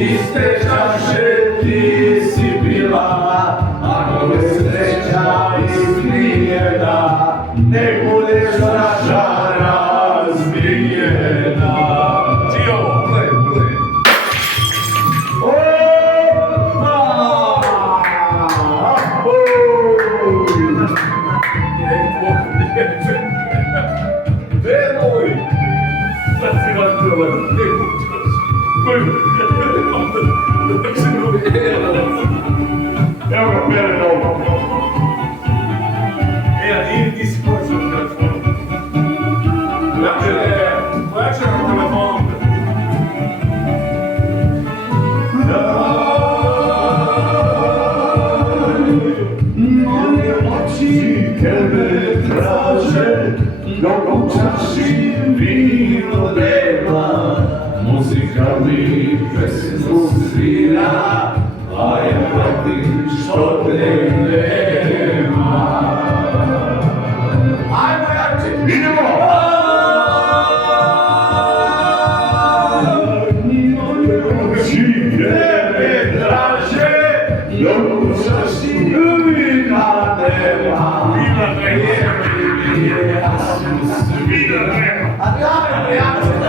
Iste čaše ti si bila, ako je sreća izgrijena, nek budeš naša razbijena. Čiji ovo? Gle. Nemoj! Sad si vas treba da ne učaš. Evo ga, pere na ovo. A ti si počeo telefonom. Pojačaj na telefonom. Moje oči tebe traže, dok u čaši vino deva, muzika mi pesmu svira, a ja pratim što te nema. Ajmo jače! Idemo! Moje oči tebe traže, dok u čaši vina deva, vina deva, vina deva. A daj, jače!